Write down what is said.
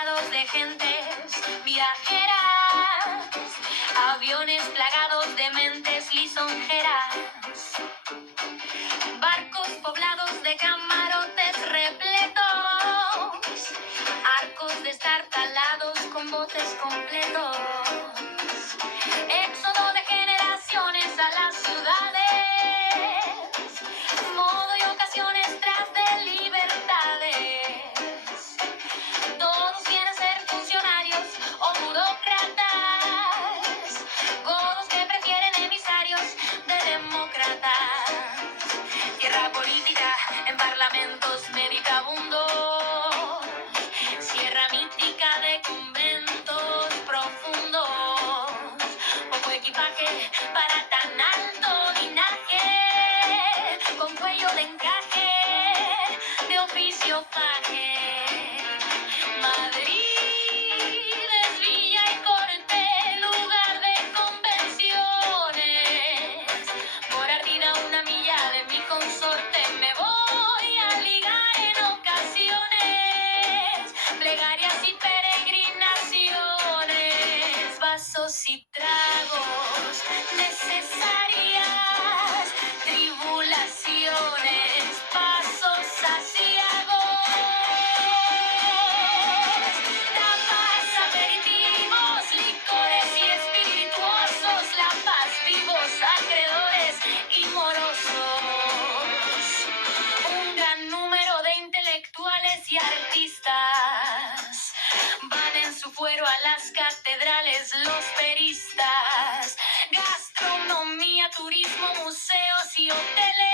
De gentes viajeras, aviones plagados de mentes lisonjeras, barcos poblados de camarotes repletos, arcos destartalados con botes completos, éxodo de generaciones a las ciudades, modo y ocasiones tras de libertades. Todos quieren ser funcionarios o burócratas, godos que prefieren emisarios de demócratas. Tierra política en parlamentos medicabundos, sierra mítica de conventos profundos, poco equipaje para tan alto linaje, con cuello de encaje, de oficio paje. Madrid es Villa y Corte, lugar de convenciones. Por ardida una milla de mi consorte me voy a ligar en ocasiones. Plegarias y peregrinaciones, vasos y tragos, necesarias tribulaciones, pasos asiagos. Acreedores y morosos, un gran número de intelectuales y artistas van en su fuero a las catedrales los peristas, gastronomía, turismo, museos y hoteles.